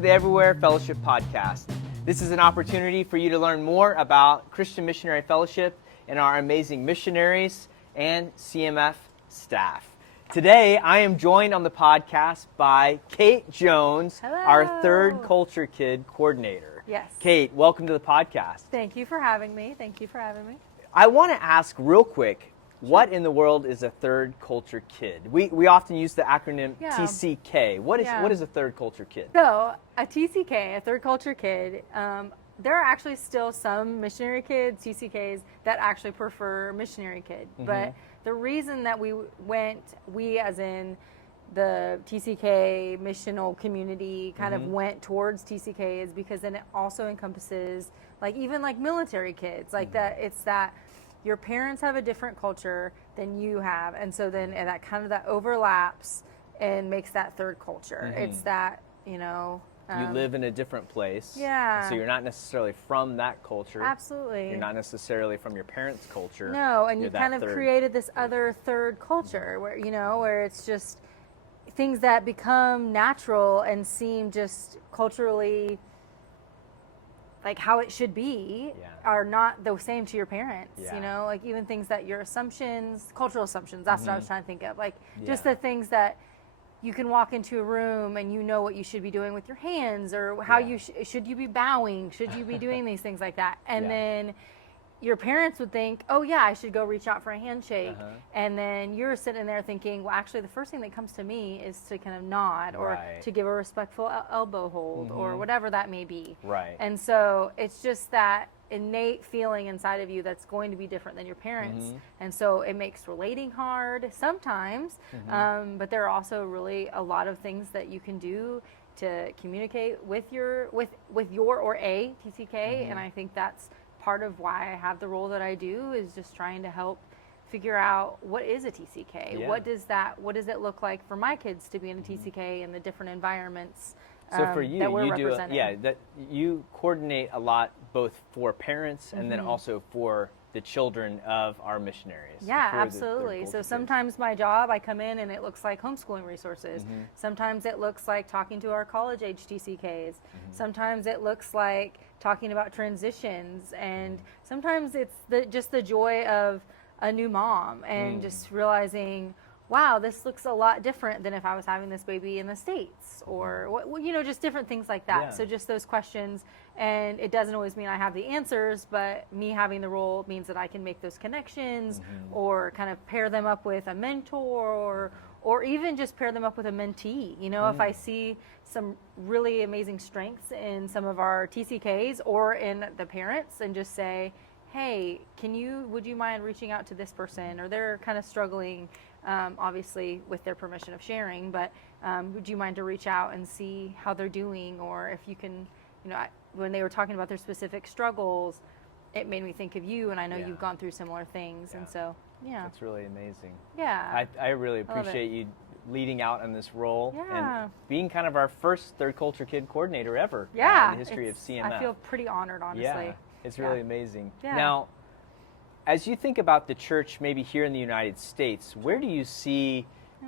to the Everywhere Fellowship Podcast. This is an opportunity for you to learn more about Christian Missionary Fellowship and our amazing missionaries and CMF staff. Today, I am joined on the podcast by Kait Jones, Hello. our Third Culture Kid coordinator. Yes. Kait, welcome to the podcast. Thank you for having me. I want to ask real quick, what in the world is a Third Culture Kid? We often use the acronym TCK. What is a Third Culture Kid? So, a TCK, a Third Culture Kid, there are actually still some missionary kids, TCKs, that actually prefer missionary kid. Mm-hmm. But the reason that we as in the TCK missional community kind of went towards TCK is because then it also encompasses even military kids. It's that your parents have a different culture than you have, and so then that overlaps and makes that third culture. It's that, you live in a different place. Yeah. So you're not necessarily from that culture. Absolutely. You're not necessarily from your parents' culture. No, and you kind of created this other third culture where it's just things that become natural and seem just culturally like how it should be are not the same to your parents. Even things that your assumptions, cultural assumptions, that's what I was trying to think of. Just the things that you can walk into a room and you know what you should be doing with your hands, or how you should you be bowing, should you be doing these things like that. And then your parents would think, oh yeah, I should go reach out for a handshake. And then you're sitting there thinking, well, actually the first thing that comes to me is to kind of nod or to give a respectful elbow hold or whatever that may be. Right. And so it's just that innate feeling inside of you that's going to be different than your parents. And so it makes relating hard sometimes, but there are also really a lot of things that you can do to communicate with your or a TCK. And I think that's part of why I have the role that I do, is just trying to help figure out what is a TCK. What does it look like for my kids to be in a TCK in the different environments so for you, that we're you representing. that you coordinate a lot both for parents and then also for the children of our missionaries. Yeah, absolutely. So sometimes my job, I come in and it looks like homeschooling resources. Sometimes it looks like talking to our college age TCKs. Sometimes it looks like talking about transitions, and sometimes it's just the joy of a new mom and just realizing, wow, this looks a lot different than if I was having this baby in the States, or just different things like that. So just those questions, and it doesn't always mean I have the answers, but me having the role means that I can make those connections or kind of pair them up with a mentor, or even just pair them up with a mentee. If I see some really amazing strengths in some of our TCKs or in the parents, and just say, hey, would you mind reaching out to this person, or they're kind of struggling, obviously with their permission of sharing, but would you mind to reach out and see how they're doing? Or if you can, when they were talking about their specific struggles, it made me think of you, and I know you've gone through similar things. And so that's really amazing. I really appreciate you leading out in this role and being kind of our first Third Culture Kid coordinator ever in the history of CMF. I feel pretty honored, honestly. Yeah, it's really amazing. Now, as you think about the church maybe here in the United States, where do you see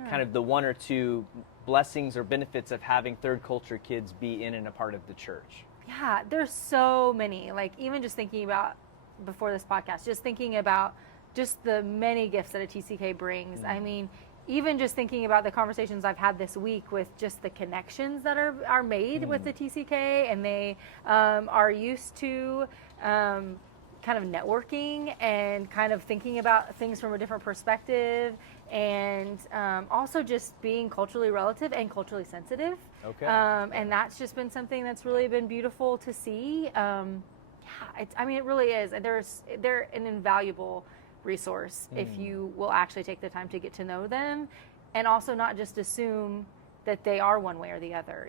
kind of the one or two blessings or benefits of having Third Culture Kids be in and a part of the church? Yeah, there's so many. Even just thinking about, before this podcast, just thinking about just the many gifts that a TCK brings. I mean, even just thinking about the conversations I've had this week with just the connections that are made with the TCK, and they are used to kind of networking and kind of thinking about things from a different perspective, and also just being culturally relative and culturally sensitive. And that's just been something that's really been beautiful to see. It really is. They're an invaluable resource if you will actually take the time to get to know them, and also not just assume that they are one way or the other,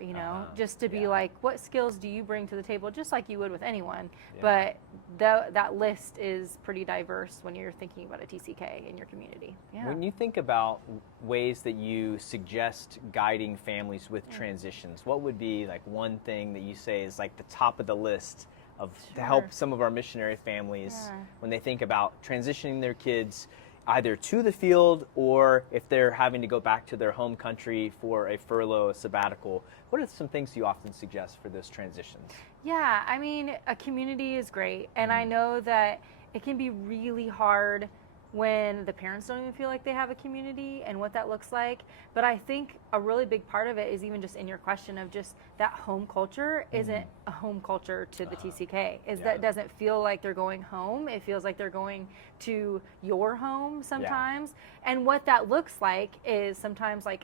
just to be like, what skills do you bring to the table, just like you would with anyone. But that list is pretty diverse when you're thinking about a TCK in your community. When you think about ways that you suggest guiding families with transitions, what would be one thing that you say is the top of the list to help some of our missionary families when they think about transitioning their kids either to the field or if they're having to go back to their home country for a furlough, a sabbatical, what are some things you often suggest for those transitions? Yeah, I mean, a community is great. And I know that it can be really hard when the parents don't even feel like they have a community and what that looks like. But I think a really big part of it is even just in your question of just that home culture isn't a home culture to the TCK. That doesn't feel like they're going home. It feels like they're going to your home sometimes. And what that looks like is sometimes like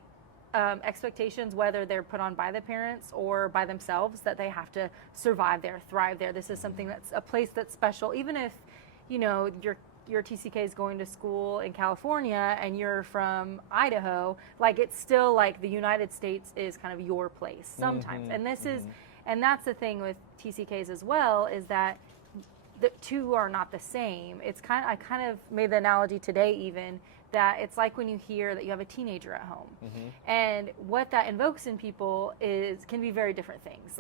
expectations, whether they're put on by the parents or by themselves, that they have to survive there, thrive there. This is something that's a place that's special, even if, you know, your TCK is going to school in California and you're from Idaho, like it's still like the United States is kind of your place sometimes. And this is, and that's the thing with TCKs as well, is that the two are not the same. It's I kind of made the analogy today even that it's like when you hear that you have a teenager at home, and what that invokes in people can be very different things.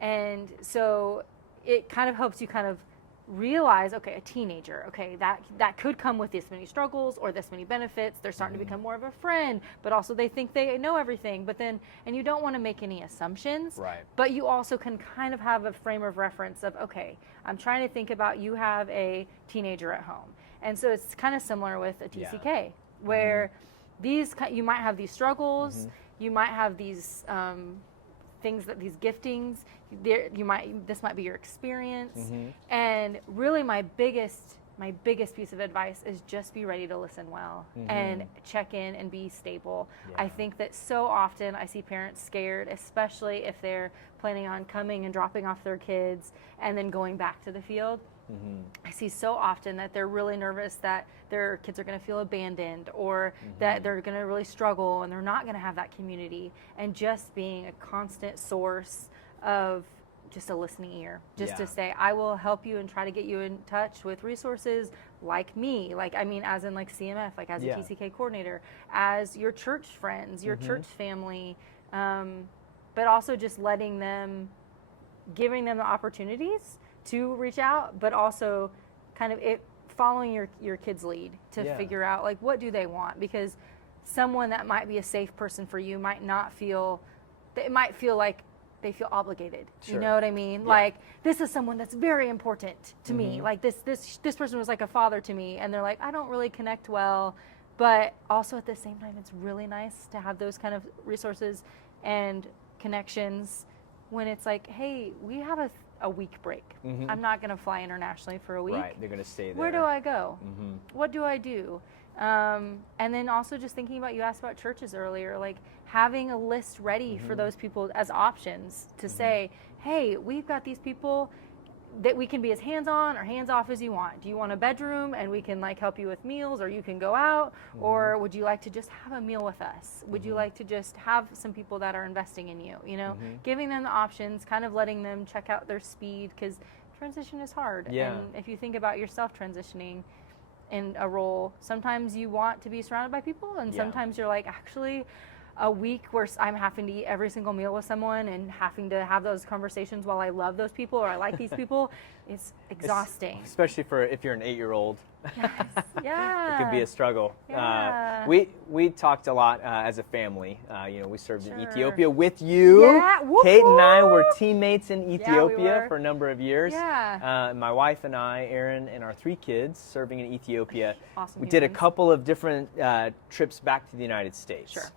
And so it kind of helps you kind of realize, okay, a teenager, okay, that could come with this many struggles or this many benefits. They're starting to become more of a friend, but also they think they know everything. But then, and you don't want to make any assumptions, right? But you also can kind of have a frame of reference of, okay, I'm trying to think about, you have a teenager at home. And so it's kind of similar with a TCK, where you might have these struggles, you might have these things, that these giftings, this might be your experience. And really my biggest piece of advice is just be ready to listen well and check in and be stable. I think that so often I see parents scared, especially if they're planning on coming and dropping off their kids and then going back to the field. I see so often that they're really nervous that their kids are going to feel abandoned, or that they're going to really struggle and they're not going to have that community. And just being a constant source of just a listening ear, just to say, I will help you and try to get you in touch with resources like me, like, I mean, as in like CMF, like as a TCK coordinator, as your church friends, your church family, but also just giving them the opportunities to reach out, but also kind of following your kids' lead to figure out, like, what do they want? Because someone that might be a safe person for you might feel like they feel obligated. You know what I mean? Like, this is someone that's very important to me. Like this person was like a father to me, and they're like, I don't really connect well. But also at the same time, it's really nice to have those kind of resources and connections when it's like, hey, we have a week break. I'm not going to fly internationally for a week. Right, they're going to stay there. Where do I go? What do I do? And then also just thinking about, you asked about churches earlier, like having a list ready for those people as options to say, hey, we've got these people that we can be as hands-on or hands-off as you want. Do you want a bedroom and we can like help you with meals, or you can go out, or would you like to just have a meal with us? Would you like to just have some people that are investing in you, you know, giving them the options, kind of letting them check out their speed, because transition is hard. And if you think about yourself transitioning in a role, sometimes you want to be surrounded by people, and sometimes you're like, actually, a week where I'm having to eat every single meal with someone and having to have those conversations while I love those people or I like these people, it's exhausting. Especially if you're an 8-year-old. Yes. Yeah. It could be a struggle. Yeah. We talked a lot as a family. You know, we served in Ethiopia with you. Yeah. Kate and I were teammates in Ethiopia we for a number of years. Yeah. My wife and I, Erin, and our 3 kids serving in Ethiopia. Awesome. We did a couple of different trips back to the United States. Sure.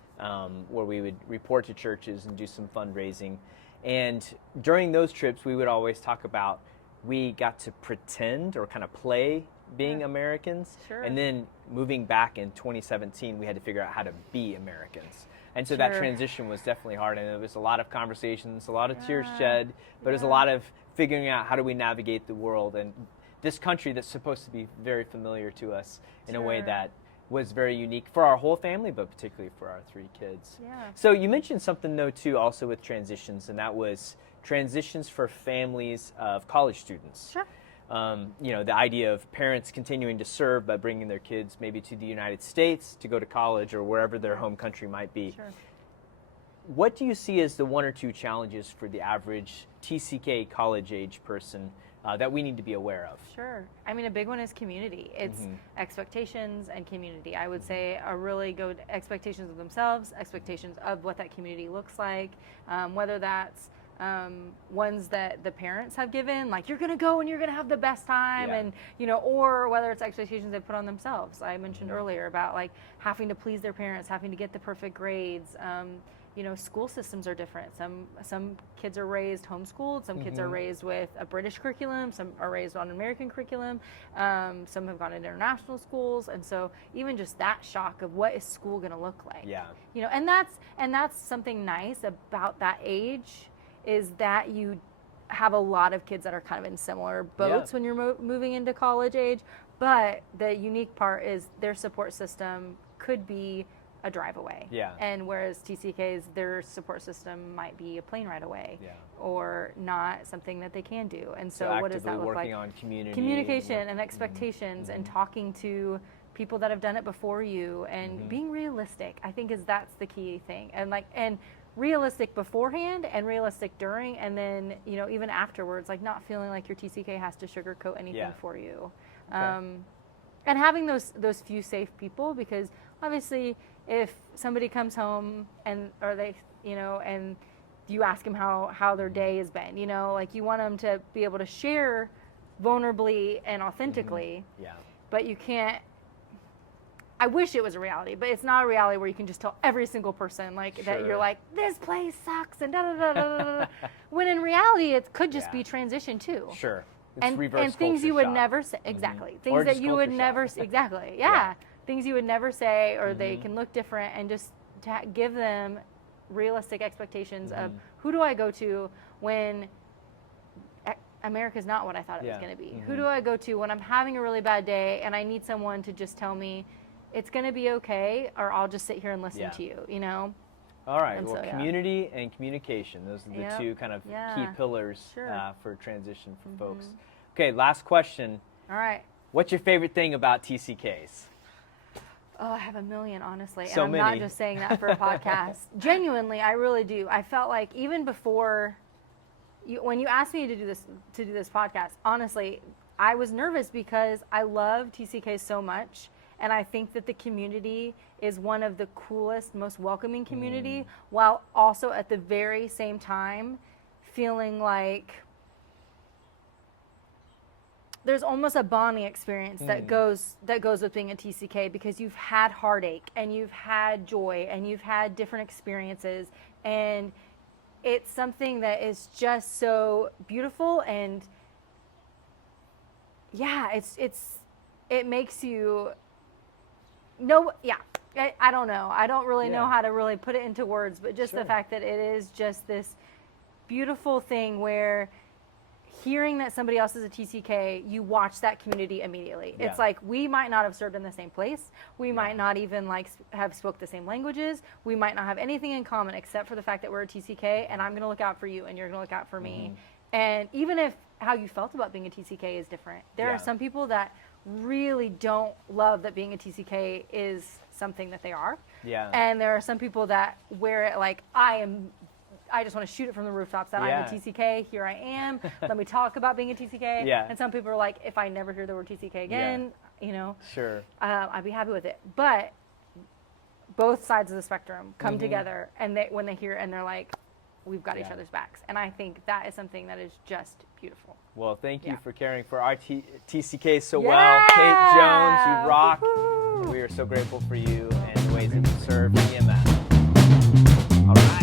Where we would report to churches and do some fundraising. And during those trips, we would always talk about, we got to pretend or kind of play being Americans. Sure. And then moving back in 2017, we had to figure out how to be Americans. And so that transition was definitely hard. And there was a lot of conversations, a lot of tears shed, but it was a lot of figuring out, how do we navigate the world and this country that's supposed to be very familiar to us in a way that was very unique for our whole family, but particularly for our 3 kids. Yeah. So you mentioned something, though, too, also with transitions, and that was transitions for families of college students. Sure. You know, the idea of parents continuing to serve by bringing their kids maybe to the United States to go to college or wherever their home country might be. Sure. What do you see as the 1 or 2 challenges for the average TCK college-age person that we need to be aware of? Sure. I mean, a big one is community. It's expectations and community. I would say are really good expectations of themselves, expectations of what that community looks like, whether that's ones that the parents have given, like you're going to go and you're going to have the best time, and or whether it's expectations they put on themselves. I mentioned earlier about like having to please their parents, having to get the perfect grades. School systems are different. Some kids are raised homeschooled. Some kids are raised with a British curriculum. Some are raised on an American curriculum. Some have gone into international schools, and so even just that shock of what is school going to look like. Yeah. And that's something nice about that age, is that you have a lot of kids that are kind of in similar boats when you're moving into college age. But the unique part is their support system could be a drive away. Yeah. And whereas TCKs, their support system might be a plane ride away, or not something that they can do. And so what does that look like? Working on communication and expectations, and talking to people that have done it before you, and being realistic. I think that's the key thing. And realistic beforehand and realistic during, and then even afterwards, like not feeling like your TCK has to sugarcoat anything for you. And having those few safe people, because obviously if somebody comes home and you ask them how their day has been, like you want them to be able to share vulnerably and authentically, but you can't. I wish it was a reality, but it's not a reality where you can just tell every single person that you're like, this place sucks and da da da da da. When in reality, it could just be transition too. Sure. It's and reverse things you would shock. never say. Exactly. Things Or that just you would culture never shock. exactly. Yeah. Things you would never say, or they can look different, and just to give them realistic expectations of who do I go to when America's not what I thought it was going to be. Who do I go to when I'm having a really bad day and I need someone to just tell me it's going to be okay, or I'll just sit here and listen to you, All right. And Well, so, community and communication, those are the two kind of key pillars for transition for folks. Okay, last question. All right. What's your favorite thing about TCKs? Oh, I have a million, honestly. So and I'm not just saying that for a podcast. Genuinely, I really do. I felt like even before, when you asked me to do this podcast, honestly, I was nervous because I love TCK so much. And I think that the community is one of the coolest, most welcoming community, while also at the very same time feeling like there's almost a bonding experience that goes with being a TCK, because you've had heartache and you've had joy and you've had different experiences, and it's something that is just so beautiful. And it makes you I don't know. I don't really know how to really put it into words, but just the fact that it is just this beautiful thing where hearing that somebody else is a TCK, you watch that community immediately. It's like, we might not have served in the same place. We might not even have spoke the same languages. We might not have anything in common except for the fact that we're a TCK, and I'm going to look out for you and you're going to look out for me. And even if how you felt about being a TCK is different, there are some people that really don't love that being a TCK is something that they are. Yeah. And there are some people that wear it like, I just want to shoot it from the rooftops that I'm a TCK. Here I am. Let me talk about being a TCK. Yeah. And some people are like, if I never hear the word TCK again, sure, I'd be happy with it. But both sides of the spectrum come together, and when they hear it, and they're like, we've got each other's backs. And I think that is something that is just beautiful. Well, thank you for caring for our TCK so well. Kait Jones, you rock. Woo-hoo. We are so grateful for you and the ways that you serve EMS. All right.